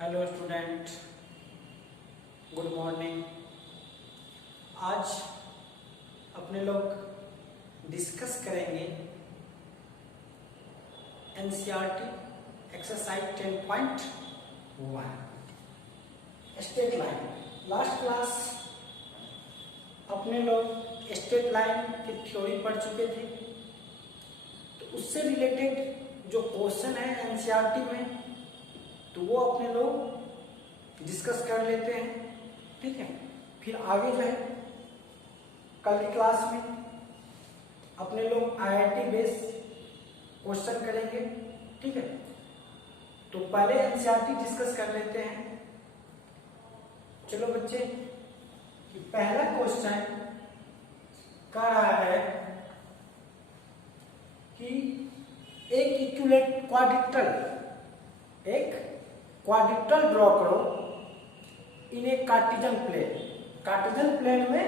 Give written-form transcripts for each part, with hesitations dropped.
Hello student, good morning. आज अपने लोग डिस्कस करेंगे NCERT exercise 10.1 straight line. Last class अपने लोग स्ट्रेट लाइन की थ्योरी पढ़ चुके थे, तो उससे रिलेटेड जो क्वेश्चन है एनसीईआरटी में तो वो अपने लोग डिस्कस कर लेते हैं। ठीक है, फिर आगे जो है कल की क्लास में अपने लोग आईआईटी बेस क्वेश्चन करेंगे। ठीक है, तो पहले एनसीईआरटी डिस्कस कर लेते हैं। चलो बच्चे, कि पहला क्वेश्चन कह रहा है कि एक इक्विलेट क्वाड्रिलेटरल ड्रॉ करो इन ए कार्टेशियन प्लेन। कार्टेशियन प्लेन में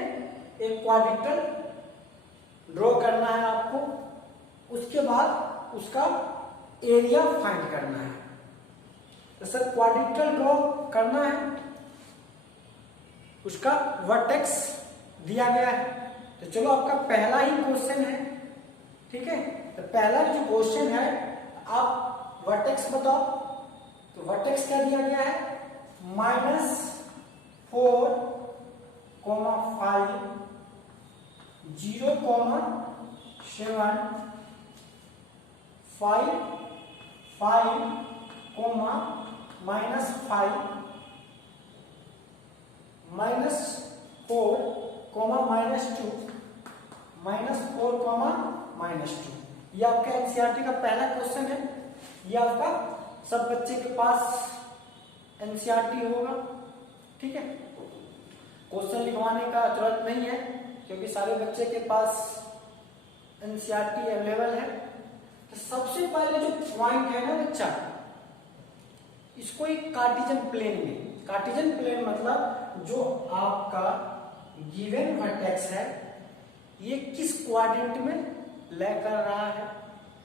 एक क्वाड्रिलेटरल ड्रॉ करना है आपको, उसके बाद उसका एरिया फाइंड करना है। तो सर क्वाड्रिलेटरल ड्रॉ करना है, उसका वर्टेक्स दिया गया है। तो चलो आपका पहला ही क्वेश्चन है। ठीक है, तो पहला जो क्वेश्चन है आप वर्टेक्स बताओ। तो वर्टेक्स क्या दिया गया है, -4, 5, 0, 7, 5, 5, -5, -4, -2, -4, -2। ये आपका एनसीईआरटी का पहला क्वेश्चन है। ये आपका सब बच्चे के पास एनसीईआरटी होगा। ठीक है, क्वेश्चन लिखवाने का जरूरत नहीं है क्योंकि सारे बच्चे के पास एनसीईआरटी अवेलेबल है। तो सबसे पहले जो पॉइंट है ना बच्चा, इसको एक कार्टेशियन प्लेन में, कार्टेशियन प्लेन मतलब जो आपका गिवन वर्टेक्स है ये किस क्वाड्रेंट में लै कर रहा है,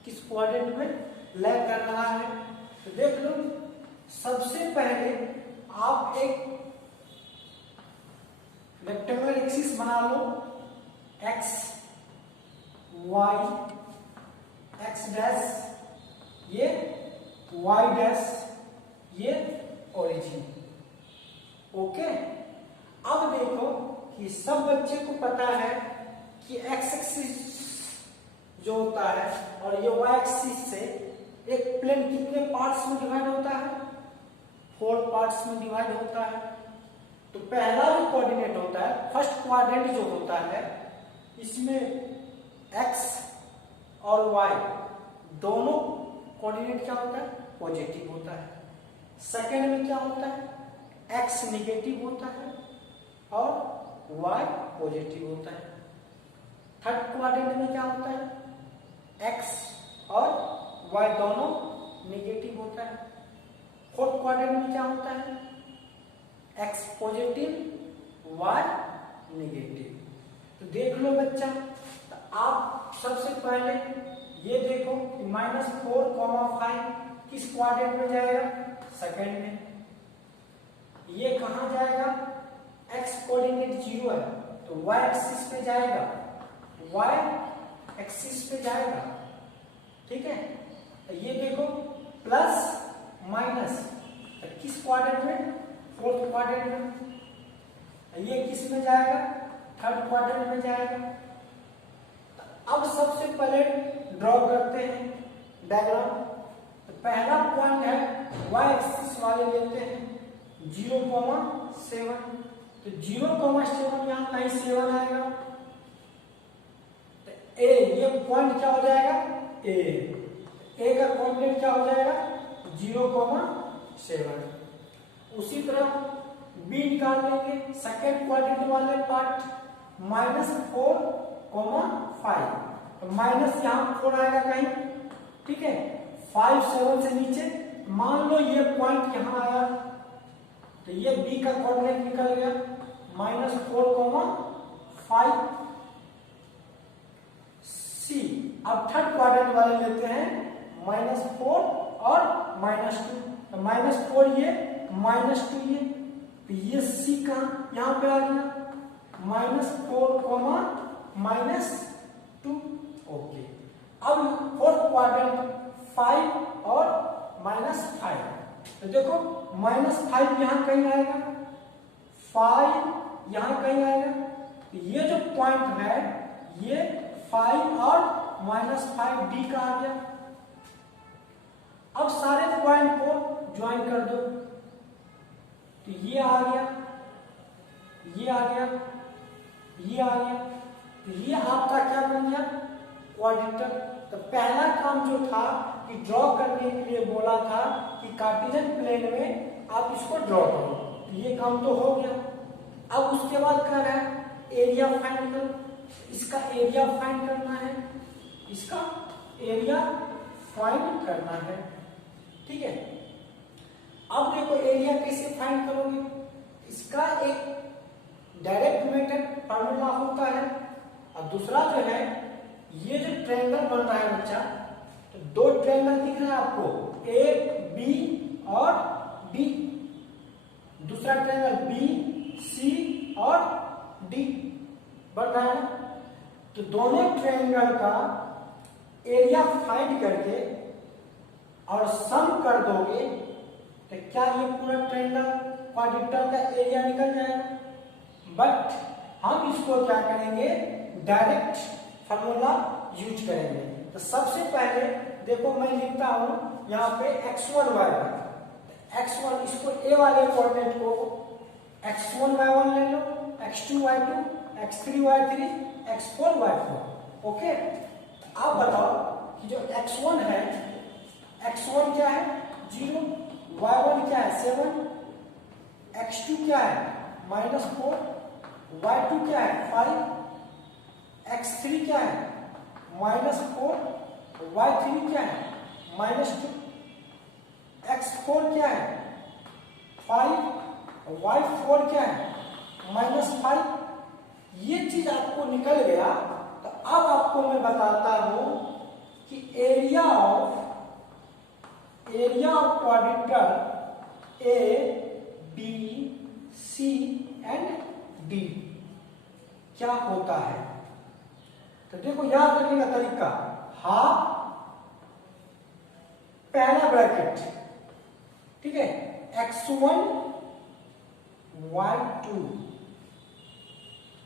किस क्वाड्रेंट में लै कर रहा है। तो देख लो, सबसे पहले आप एक रेक्टेंगुलर एक्सिस बना लो, एक्स वाई, एक्स डैश, ये वाई डैश, ये ओरिजिन। ओके, अब देखो कि सब बच्चे को पता है कि एक्स एक्सिस जो होता है और ये वाई एक्सिस से एक प्लेन कितने पार्ट्स में डिवाइड होता है, 4 पार्ट्स में डिवाइड होता है। तो पहला जो कोऑर्डिनेट होता है, फर्स्ट क्वाड्रेंट जो होता है, इसमें एक्स और वाई दोनों कोऑर्डिनेट क्या होता है, पॉजिटिव होता है। सेकेंड में क्या होता है, एक्स निगेटिव होता है और वाई पॉजिटिव होता है। थर्ड क्वाड्रेंट में क्या होता है, एक्स और वाई दोनों निगेटिव होता है। फोर्थ क्वाड्रेंट में क्या होता है, एक्स पॉजिटिव वाई निगेटिव। तो देख लो बच्चा, तो आप सबसे पहले ये देखो कि -4, 5 किस क्वाड्रेंट में जाएगा, सेकेंड में। ये कहां जाएगा, एक्स कोऑर्डिनेट 0 है तो वाई एक्सिस पे जाएगा, वाई एक्सिस पे जाएगा। ठीक है, ये देखो प्लस माइनस, तो किस क्वाड्रेंट में, फोर्थ क्वाड्रेंट में। ये किस में जाएगा, थर्ड क्वाड्रेंट में जाएगा। तो अब सबसे पहले ड्रॉ करते हैं डायग्राम। तो पहला पॉइंट है वाई एक्सिस वाले लेते हैं 0, 7। तो 0, 7 यहां कहीं 7 आएगा। तो ए, ये पॉइंट क्या हो जाएगा, ए का कोऑर्डिनेट क्या हो जाएगा, 0, 7। उसी तरह बी निकाल लेंगे, सेकेंड क्वाड्रेंट वाले पार्ट, -4, 5। तो माइनस यहां 4 आएगा कहीं। ठीक है, 5, 7 से नीचे मान लो ये पॉइंट यहां आया, तो ये बी का कोऑर्डिनेट निकल गया, -4, 5। सी, अब थर्ड क्वाड्रेंट वाले लेते हैं -4 और -2। तो -4 ये, -2 ये, तो ये c कहाँ यहाँ पे आ गया, -4, -2। ओके, अब फोर्थ क्वाड्रेंट 5 और -5, तो देखो -5 यहाँ कहीं आएगा, 5 यहाँ कहीं आएगा, तो ये जो पॉइंट है ये 5 और -5 डी का आ गया। अब सारे पॉइंट को ज्वाइन कर दो, तो ये आ गया, ये आ गया, ये आ गया, तो ये आपका क्या बन गया, क्वाड्रेटर। तो पहला काम जो था कि ड्रॉ करने के लिए बोला था कि कार्टेशियन प्लेन में आप इसको ड्रॉ करो, तो ये काम तो हो गया। अब उसके बाद क्या है, एरिया फाइंड करो, इसका एरिया फाइंड करना है, इसका एरिया फाइंड करना है, ठीक है। अब देखो एरिया कैसे फाइंड करोगे, इसका एक डायरेक्ट मेथड फार्मूला होता है, और दूसरा जो है ये जो ट्रायंगल बन रहा है बच्चा, तो दो ट्रायंगल दिख रहा है आपको, ए बी और डी, दूसरा ट्रायंगल बी सी और डी बन रहा है। तो दोनों ट्रायंगल का एरिया फाइंड करके और सम कर दोगे तो क्या ये पूरा ट्रायंगल क्वाड्रेटर का एरिया निकल जाएगा। बट हम इसको क्या करेंगे, डायरेक्ट फार्मूला यूज करेंगे। तो सबसे पहले देखो मैं लिखता हूं यहाँ पे x1 y1, x1 इसको a वाले कोऑर्डिनेट को x1 y1 ले लो, x2 y2, x3 y3, x4 y4। Okay, आप बताओ कि जो x1 है, x1 क्या है 0, y1 क्या है 7, x2 क्या है -4, y2 क्या है 5, x3 क्या है -4, y3 क्या है -2, x4 क्या है 5, y4 क्या है -5। ये चीज आपको निकल गया। तो अब आपको मैं बताता हूं कि area of quadrilateral A B C and D क्या होता है। तो देखो याद रखने का तरीका, हाफ पहला ब्रैकेट, ठीक है, x1 y2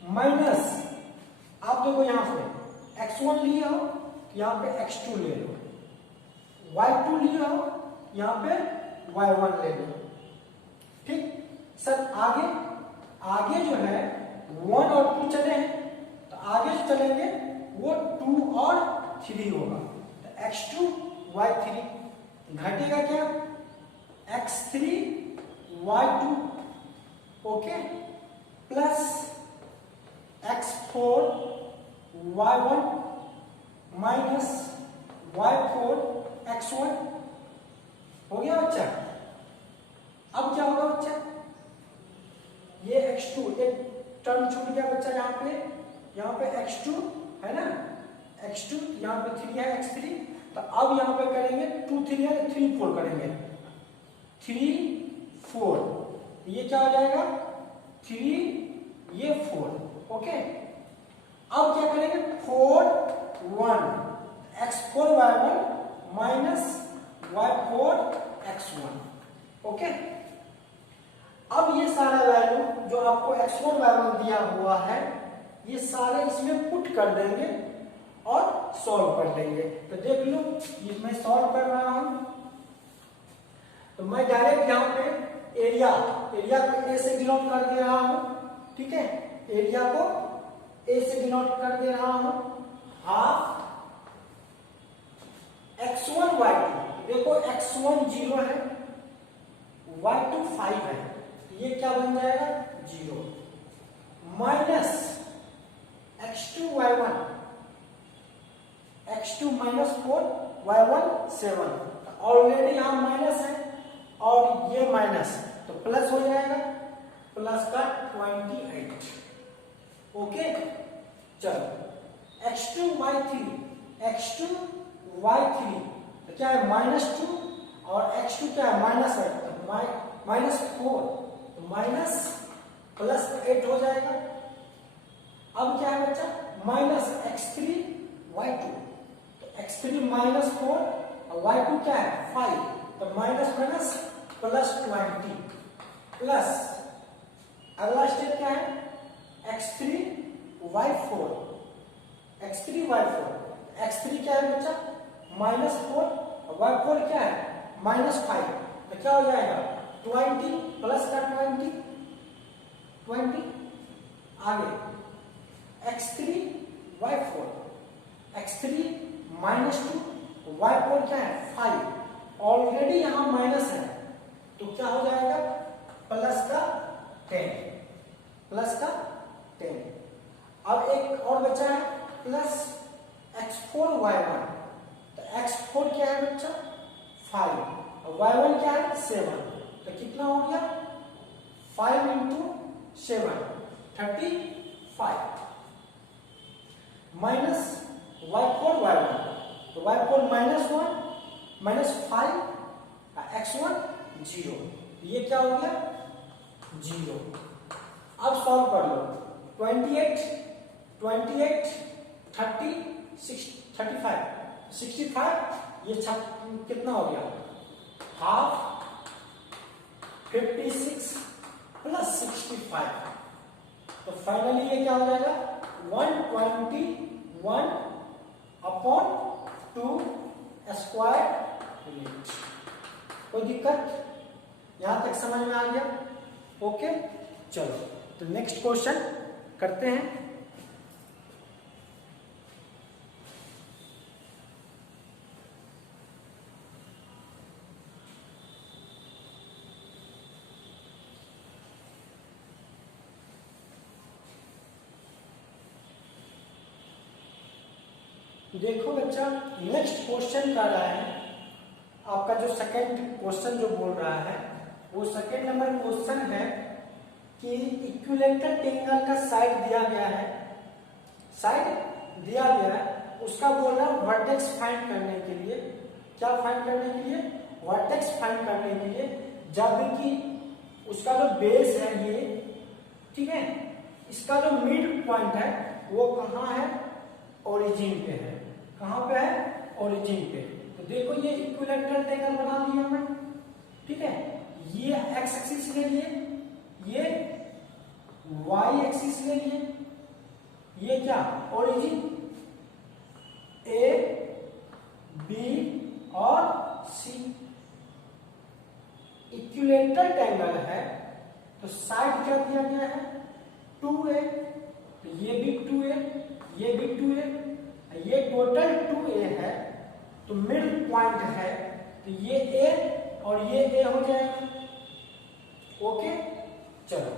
माइनस, आप देखो यहां पे x1 लिया हो, यहां पे x2 ले लो, y2 लिया हो, यहां पे y1 ले लो, ठीक। सर आगे जो है 1 और 2 चले हैं, तो आगे जो चलेंगे वो 2 और 3 होगा। तो x2 y3 घटेगा क्या, x3 y2, okay, plus x4 y1 minus y4 x1 हो गया बच्चा। अब क्या होगा बच्चा, ये x2 एक टर्म छूट गया बच्चा, यहाँ पे x2 है ना, x2 यहाँ पे 3 है x3, तो अब यहाँ पे करेंगे 2 3 है 3 4 करेंगे, 3 4, ये क्या हो जाएगा 3 ये 4, ओके। अब क्या करेंगे 4 1 x4 y1 minus y4 x1, okay. अब ये सारा वैल्यू जो आपको x1 y1 दिया हुआ है, ये सारे इसमें पुट कर देंगे और सॉल्व कर लेंगे। तो देख लो ये मैं सॉल्व कर रहा हूं, तो मैं डायरेक्ट यहाँ पे एरिया को ए से डिनोट कर दे रहा हूं, ठीक है, एरिया को ए से डिनोट कर दे रहा हूं, हाफ x1 y2, देखो x1 0 है, y2 5 है, ये क्या बन जाएगा 0, minus x2 y1, x2 minus 4 y1 7, already यहां माइनस है और ये माइनस, तो प्लस हो जाएगा, प्लस का 28, ओके। चलो x2 y3 तो क्या है -2 और x2 क्या है -8, तो -4, तो माइनस प्लस 8 हो जाएगा। अब क्या है बच्चा, -x3y2, तो x3 -4 और y2 क्या है 5, तो माइनस माइनस प्लस 20 प्लस अगला स्टेप क्या है x3y4, x3y4, x3 क्या है बच्चा -4 और y4 क्या है -5, तो क्या हो जाएगा 20 प्लस का 20 आगे x3y4, x3 -2 y4 क्या है 5, ऑलरेडी यहां माइनस है तो क्या हो जाएगा प्लस का 10। अब एक और बचा है प्लस x4y1, तो x4 क्या है बच्चा 5 और y1 क्या है 7, तो कितना हो गया 5 इंटू 7 35 माइनस y4 y1, तो y4 -1 -5 x1 0, ये क्या हो गया 0। अब सॉल्व कर लो 28 30 65 ये कितना हो गया हाफ 56 प्लस 65, तो फाइनली ये क्या हो जाएगा 121 अपॉन 2 स्क्वायर यूनिट। कोई दिक्कत यहां तक समझ में आ गया? ओके, चलो तो नेक्स्ट क्वेश्चन करते हैं। देखो बच्चा, नेक्स्ट क्वेश्चन कर रहा है आपका जो सेकंड क्वेश्चन जो बोल रहा है वो सेकंड नंबर क्वेश्चन है कि इक्विलेटरल ट्रायंगल का साइड दिया गया है, उसका बोल रहा है वर्टेक्स फाइंड करने के लिए। क्या फाइंड करने के लिए? वर्टेक्स फाइंड करने के लिए, जबकि उसका जो बेस है ये, ठीक है, इसका जो मिड पॉइंट है वो कहाँ है? ओरिजिन पे है। कहाँ पे है? ओरिजिन पे। तो देखो ये इक्विलेटरल ट्रायंगल बना लिया हमने, ठीक है, ये एक्स एक्सिस ले लिए, ये वाई एक्सिस ले लिए, ये क्या ओरिजिन ए बी और सी। इक्विलेटरल ट्रायंगल है तो साइड क्या दिया गया है 2a, तो ये भी 2a, ये भी 2a, ये टोटल 2a है, तो मिड पॉइंट है तो ये a और ये a हो जाएगा। ओके, चलो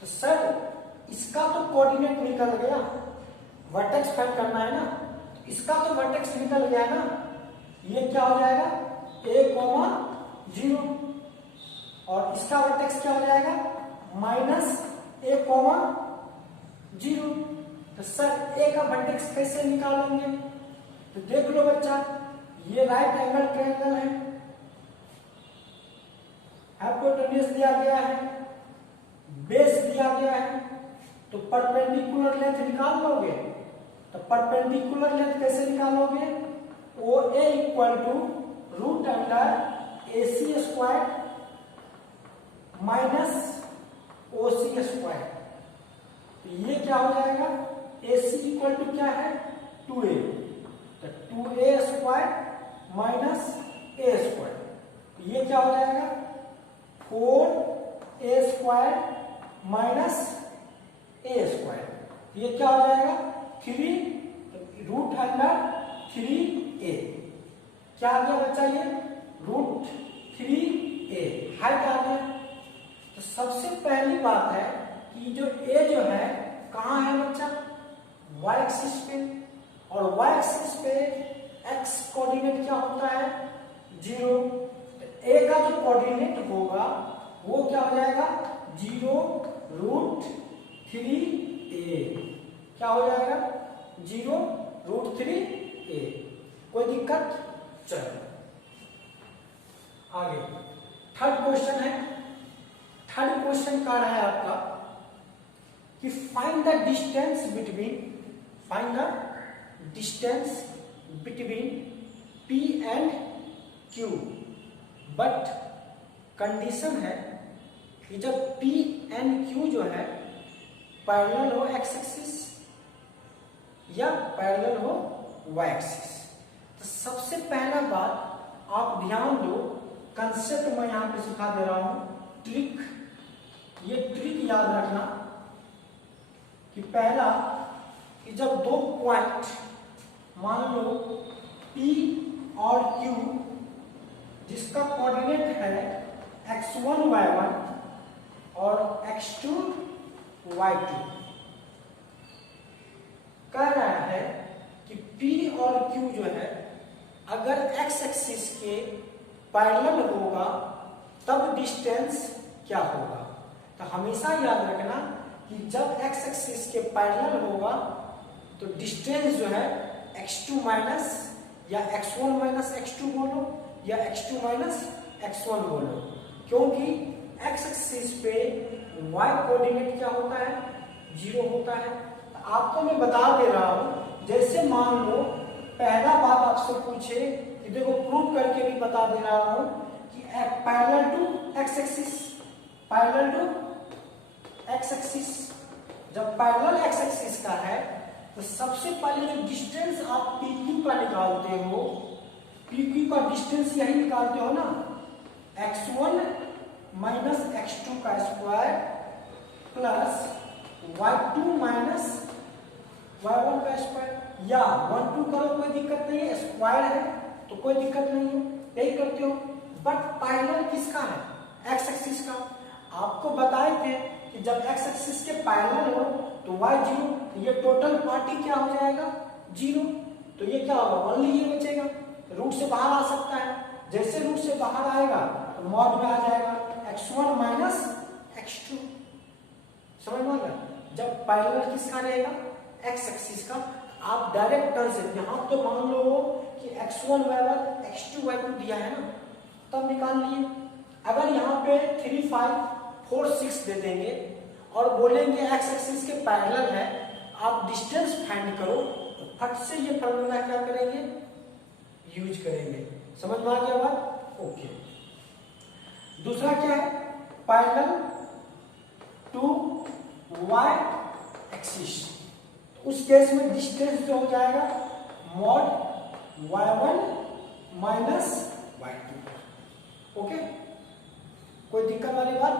तो सर इसका तो कोऑर्डिनेट निकल गया, वर्टेक्स फाइंड करना है ना, तो इसका तो वर्टेक्स निकल गया ना, ये क्या हो जाएगा a, 0 और इसका वर्टेक्स क्या हो जाएगा -a, 0। तो सर ए का वर्टेक्स कैसे निकालेंगे? तो देख लो बच्चा, ये राइट एंगल ट्रायंगल है, हाइपोटेन्यूज दिया गया है, बेस दिया गया है, तो परपेंडिकुलर लेंथ निकाल लोगे। तो परपेंडिकुलर लेंथ कैसे निकालोगे? O A equal to root under A C square minus O C square, तो ये क्या हो जाएगा ए सी इक्वल टू क्या है 2a, तो 2a square minus a square, ये क्या हो जाएगा 4a square minus a square, ये क्या हो जाएगा 3 रूट अंडर 3a। क्या आ गया बच्चा? ये रूट 3a हाइट आ गया। तो सबसे पहली बात है कि जो a जो है कहाँ है बच्चा? y एक्सिस पे, और y एक्सिस पे x कोऑर्डिनेट क्या होता है 0, तो a का जो कोऑर्डिनेट होगा वो क्या हो जाएगा 0 रूट 3a, क्या हो जाएगा 0 रूट 3a। कोई दिक्कत? चलो आगे थर्ड क्वेश्चन है, थर्ड क्वेश्चन का है आपका कि find the distance between P and Q, but condition है कि जब P एंड Q जो है पैरेलल हो एक्स एक्सिस या पैरेलल हो वाई एक्सिस। तो सबसे पहला बात आप ध्यान दो, कंसेप्ट मैं यहां पे सिखा दे रहा हूं, ट्रिक, ये ट्रिक याद रखना कि पहला कि जब दो पॉइंट मान लो P और Q जिसका कोऑर्डिनेट है x1 y1 और x2 y2, कह रहा है कि P और Q जो है अगर x एक्सिस के पैरेलल होगा तब डिस्टेंस क्या होगा। तो हमेशा याद रखना कि जब x एक्सिस के पैरेलल होगा तो डिस्टेंस जो है x2 माइनस या x1 माइनस x2 बोलो या x2 माइनस x1 बोलो, क्योंकि x एक्सिस पे y कोऑर्डिनेट क्या होता है, 0 होता है। आपको मैं बता दे रहा हूं, जैसे मान लो पहला बात आपसे पूछे कि देखो प्रूव करके भी बता दे रहा हूं कि parallel to X axis, parallel to X axis, जब पैरेलल एक्स एक्सिस का है तो सबसे पहले जो डिस्टेंस आप PQ का निकालते हो, PQ का डिस्टेंस यही निकालते हो ना, x1 माइनस x2 का square plus y2 minus y1 का स्क्वायर, या 1 2 करो कोई दिक्कत नहीं है, स्क्वायर है तो कोई दिक्कत नहीं है, यही करते हो। बट पैरेलल किसका है, एक्स एक्सिस का। आपको बताए थे कि जब एक्स एक्सिस के पैरेलल हो तो y 0, ये टोटल पार्टी क्या हो जाएगा 0, तो ये क्या होगा, ओनली ये बचेगा, रूट से बाहर आ सकता है, जैसे रूट से बाहर आएगा तो मॉड में आ जाएगा x1 माइनस x2, समझ में आ गया। जब पैरेलल किसका रहेगा, एक्स एक्सिस का, आप डायरेक्ट टर्म से, यहां तो मान लो कि x1 y1 x2 y2 दिया है ना, तब निकाल लिए। अगर यहाँ पे 3 5 4 6 दे देंगे और बोलेंगे एक्स एक्सिस के पैरेलल है, आप डिस्टेंस फाइंड करो, तो फट से ये फॉर्मूला क्या करेंगे, यूज करेंगे। समझ में आ गया बात, ओके। दूसरा क्या है, पैरेलल टू वाई एक्सिस, उस केस में डिस्टेंस जो हो जाएगा mod y1 minus y2, okay, कोई दिक्कत वाली बात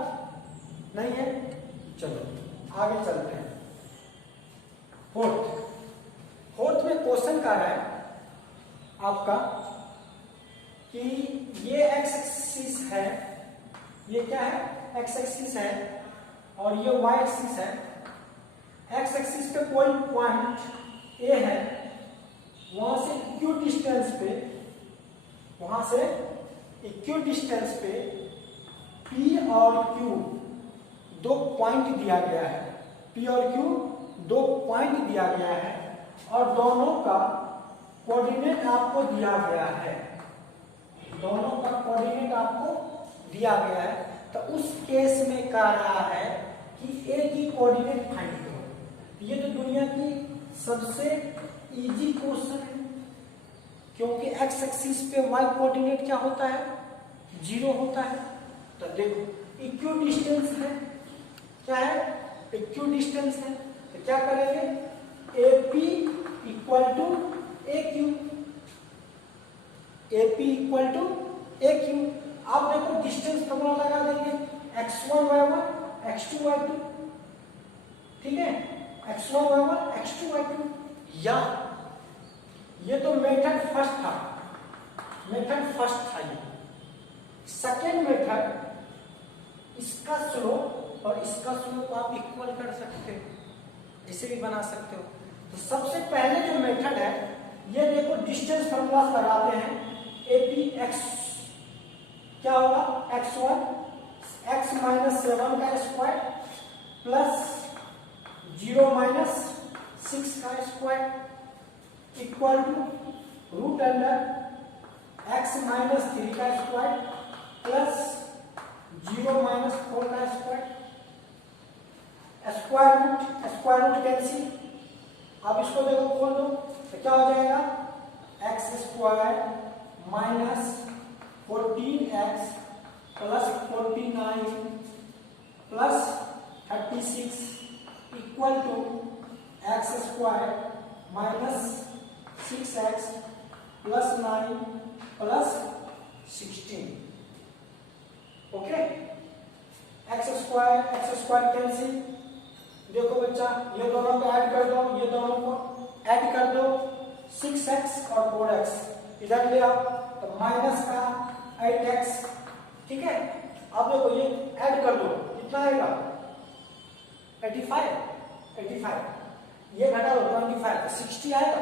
नहीं है। चलो आगे चलते हैं। फोर्थ में क्वेश्चन का है आपका कि ये एक्स एक्सिस है, ये क्या है, एक्स एक्सिस है और ये वाई एक्सिस है। एक्स एक्सिस पे कोई पॉइंट ए है, वहां से इक्यू डिस्टेंस पे, वहां से इक्यू डिस्टेंस पे P और Q दो पॉइंट दिया गया है, P और Q दो पॉइंट दिया गया है और दोनों का कोऑर्डिनेट आपको दिया गया है, दोनों का कोऑर्डिनेट आपको दिया गया है। तो उस केस में कह रहा है कि ए की कोऑर्डिनेट फाइंड करो। ये तो दुनिया की सबसे इजी क्वेश्चन है, क्योंकि एक्स एक्सिस पे वाई कोऑर्डिनेट क्या होता है, 0 होता है। तो देखो इक्यू डिस्टेंस है, क्या है, इक्यू डिस्टेंस है, तो क्या करेंगे, AP equal to AQ, AP equal to AQ। आप देखो डिस्टेंस फॉर्मूला लगा देंगे, x1 y1 x2 y2, ठीक है, x1 y1 x2 y2। या ये तो मेथड फर्स्ट था, ये सेकेंड मेथड, इसका स्लोप और इसका स्लोप आप इक्वल कर सकते हो, इसे भी बना सकते हो। तो सबसे पहले जो मेथड है, ये देखो डिस्टेंस फॉर्मूला लगाते हैं, AP x क्या होगा, x1 x माइनस 7 का स्क्वायर प्लस 0 माइनस 6 का square equal to root under x minus 3 का स्क्वायर प्लस 0 माइनस 4 का स्क्वायर स्क्वायर रूट कैंसिल। अब इसको देखो खोल दो तो क्या हो जाएगा, X square minus 14x plus 49 plus 36 equal to X square minus 6x plus 9 plus 16। Okay, X square cancel. देखो बच्चा ये दोनों को ऐड कर दो, ये दोनों को ऐड कर दो, 6x और 4x इधर ले आओ तो माइनस का 8x। ठीक है, अब देखो ये ऐड कर दो, कितना आएगा 85, ये घटा दो 25 तो 60 आएगा।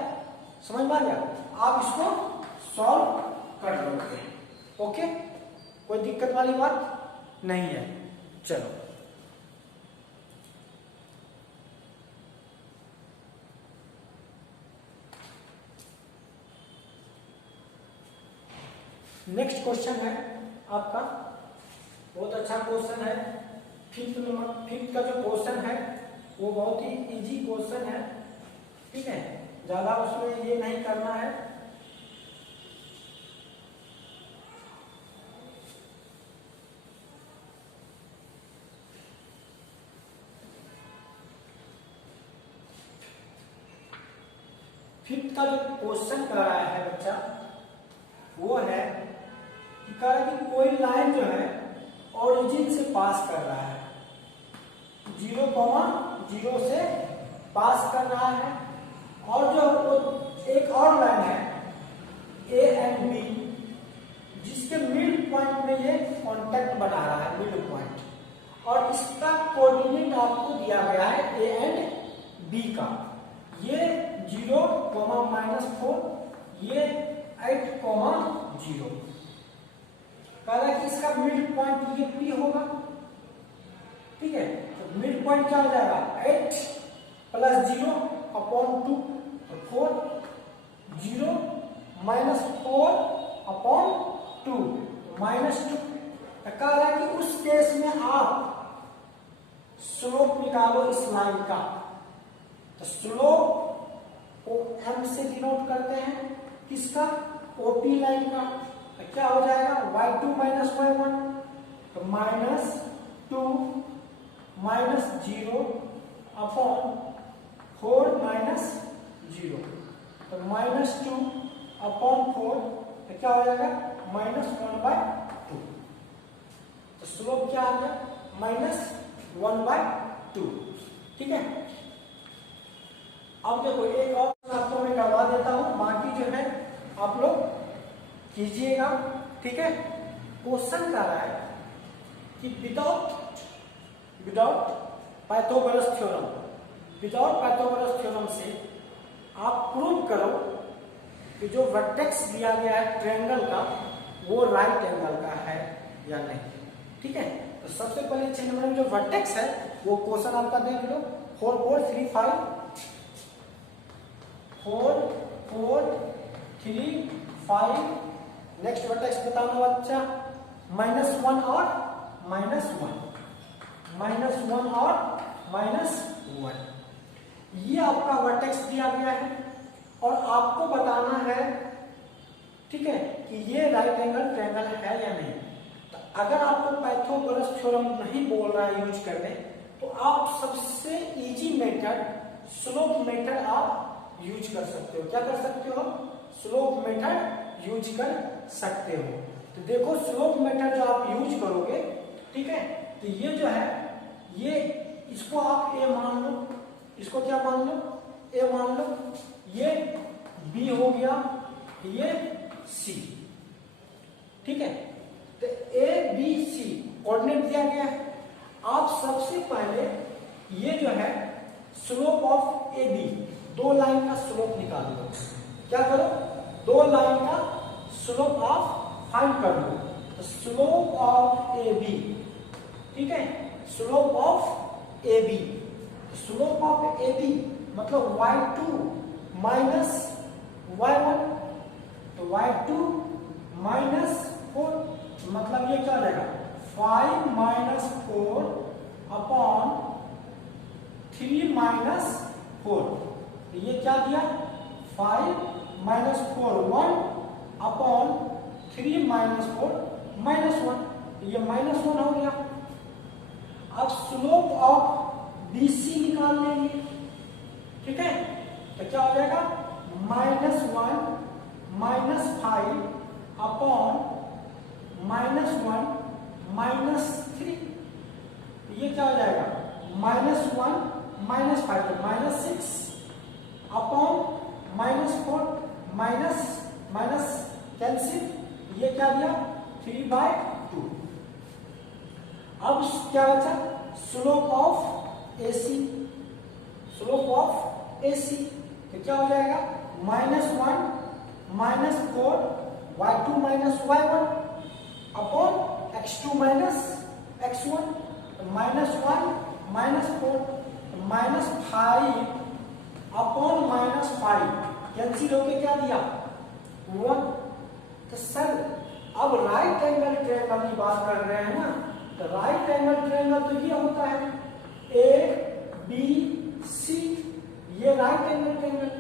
समझ में आ गया? आप इसको सॉल्व कर लोगे। ओके, कोई दिक्कत वाली बात नहीं है। चलो नेक्स्ट क्वेश्चन है आपका, बहुत अच्छा क्वेश्चन है। फिफ्थ का जो क्वेश्चन है वो बहुत ही इजी क्वेश्चन है। ठीक है, ज्यादा उसमें ये नहीं करना है। फिफ्थ का जो क्वेश्चन कर रहा है बच्चा वो है कि कह रहा है कि कोई लाइन जो है ओरिजिन से पास कर रहा है, 0,0 से पास कर रहा है, और जो एक और लाइन है ए एंड बी जिसके मिड पॉइंट में ये कांटेक्ट बना रहा है, मिड पॉइंट, और इसका कोऑर्डिनेट आपको दिया गया है ए एंड बी का। ये 0, -4, ये 8,0। कह रहा है कि इसका मिड पॉइंट ये P होगा। ठीक है, तो मिड पॉइंट क्या हो जाएगा 8 + 0 / 2 तो 4, 0 - 4 / 2 -2। कह रहा है कि उस केस में आप स्लोप निकालो इस लाइन का। तो स्लोप को m से डिनोट करते हैं, किसका, OP लाइन का। तो क्या हो जाएगा y2 - y1 तो -2 - 0 / 4 - 0 तो -2 / 4 तो क्या हो जाएगा -1/2। तो स्लोप क्या आ गया -1/2। ठीक है, अब देखो एक और आपको मैं करवा देता हूं, बाकी जो है आप लोग कीजिएगा। ठीक है, क्वेश्चन कर रहा है कि विदाउट पाइथागोरस थ्योरम से आप प्रूव करो कि जो वर्टेक्स दिया गया है ट्रायंगल का वो राइट एंगल का है या नहीं। ठीक है, तो सबसे पहले 6 नंबर में जो वर्टेक्स है वो क्वेश्चन आपका देख लो, 4 4 3 5 4 4 3 5। नेक्स्ट वर्टेक्स बताना बच्चा, -1 और -1, -1 और -1। ये आपका वर्टेक्स दिया गया है और आपको बताना है, ठीक है, कि ये राइट एंगल ट्रायंगल है या नहीं। तो अगर आपको पाइथागोरस थ्योरम नहीं बोल रहा है यूज करने, तो आप सबसे इजी मेथड स्लोप मेथड आप यूज कर सकते हो। क्या कर सकते हो, स्लोप मेथड यूज कर सकते हो। तो देखो स्लोप मेथड जो आप यूज करोगे, ठीक है, तो ये जो है ये इसको आप ए मान लो, इसको क्या मान लो, ए मान लो, ये बी हो गया, ये सी। ठीक है, तो ए बी सी कोऑर्डिनेट दिया गया है। आप सबसे पहले ये जो है स्लोप ऑफ ए बी, दो लाइन का स्लोप निकाल लो। क्या करो, दो लाइन का स्लोप ऑफ फाइंड कर लो। तो स्लोप ऑफ ए बी, ठीक है, slope of A B, slope of A B मतलब y2 माइनस y1, तो y2 माइनस 4 मतलब ये क्या हो जाएगा 5 - 4 / 3 माइनस 4, ये क्या दिया 5 माइनस 4 1 अपॉन 3 माइनस 4 माइनस 1, ये माइनस 1 हो गया। अब स्लोप ऑफ BC निकाल लेंगे, ठीक है, तो क्या हो जाएगा -1 माइनस 5 अपॉन -1 माइनस 3, ये क्या हो जाएगा -1 माइनस 5 तो -6 अपॉन -4 माइनस कैंसिल, ये क्या दिया 3/2। अब क्या बचा slope of AC, slope of AC तो क्या हो जाएगा -1 minus 4 y2 minus y1 upon x2 minus x1, -1 minus 4 -5 upon -5 cancel होके क्या दिया 1। तो सर अब राइट एंगल ट्रायंगल की बात कर रहे हैं ना, तो राइट एंगल ट्रायंगल तो ये होता है ABC, ये राइट एंगल ट्रायंगल।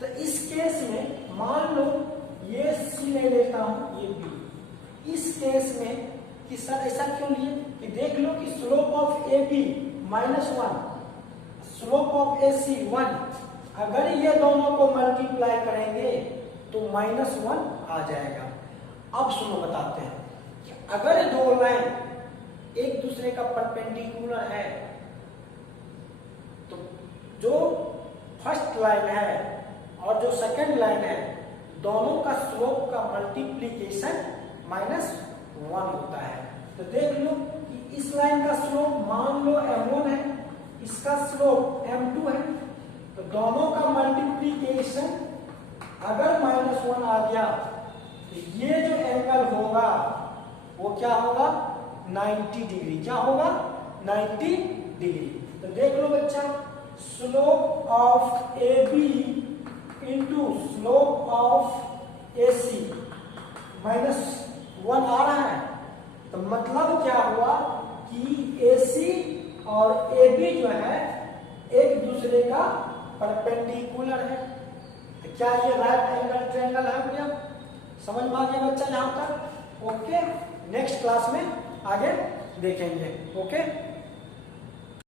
तो इस केस में मान लो ये C ले लेता हूं, ये B। इस केस में कि सर ऐसा क्यों लिए कि देख लो कि slope of AB -1, slope of AC 1, अगर ये दोनों को मल्टीप्लाई करेंगे तो -1 आ जाएगा। अब सुनो बताते हैं कि अगर दो लाइन एक दूसरे का परपेंडिकुलर है तो जो फर्स्ट लाइन है और जो सेकंड लाइन है दोनों का स्लोप का मल्टीप्लीकेशन -1 होता है। तो देख लो कि इस लाइन का स्लोप मान लो m1 है, इसका स्लोप m2 है, तो दोनों का मल्टीप्लीकेशन अगर -1 आ गया तो ये जो एंगल होगा वो क्या होगा 90 डिग्री, क्या होगा 90 डिग्री। तो देख लो बच्चा slope of AB into slope of AC -1 आ रहा है, तो मतलब क्या हुआ कि AC और AB जो है एक दूसरे का परपेंडिकुलर है। तो क्या ये राइट एंगल ट्रायंगल है भैया? समझ में आ गया बच्चा यहाँ तक? ओके, नेक्स्ट क्लास में आगे देखेंगे। ओके।